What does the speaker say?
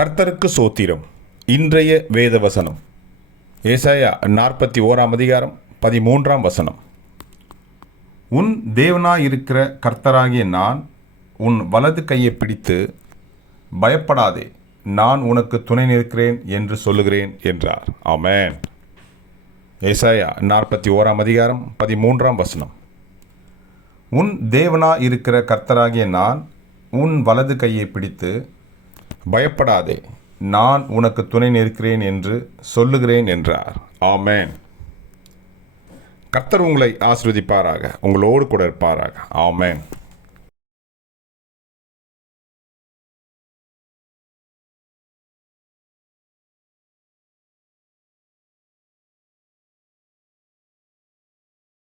கர்த்தருக்கு சோத்திரம். இன்றைய வேத வசனம் ஏசாயா நாற்பத்தி ஓராம் அதிகாரம் பதிமூன்றாம் வசனம். உன் தேவனாயிருக்கிற கர்த்தராகிய நான் உன் வலது கையை பிடித்து பயப்படாதே நான் உனக்கு துணை நிற்கிறேன் என்று சொல்லுகிறேன் என்றார். ஆமேன். ஏசாயா நாற்பத்தி ஓராம் அதிகாரம் பதிமூன்றாம் வசனம். உன் தேவனா இருக்கிற கர்த்தராகிய நான் உன் வலது கையை பிடித்து பயப்படாதே. நான் உனக்கு துணை நிற்கிறேன் என்று சொல்லுகிறேன் என்றார். ஆமேன். கர்த்தர் உங்களை ஆசிர்வதிப்பாராக உங்களோடு கூட இருப்பாராக. ஆமேன்.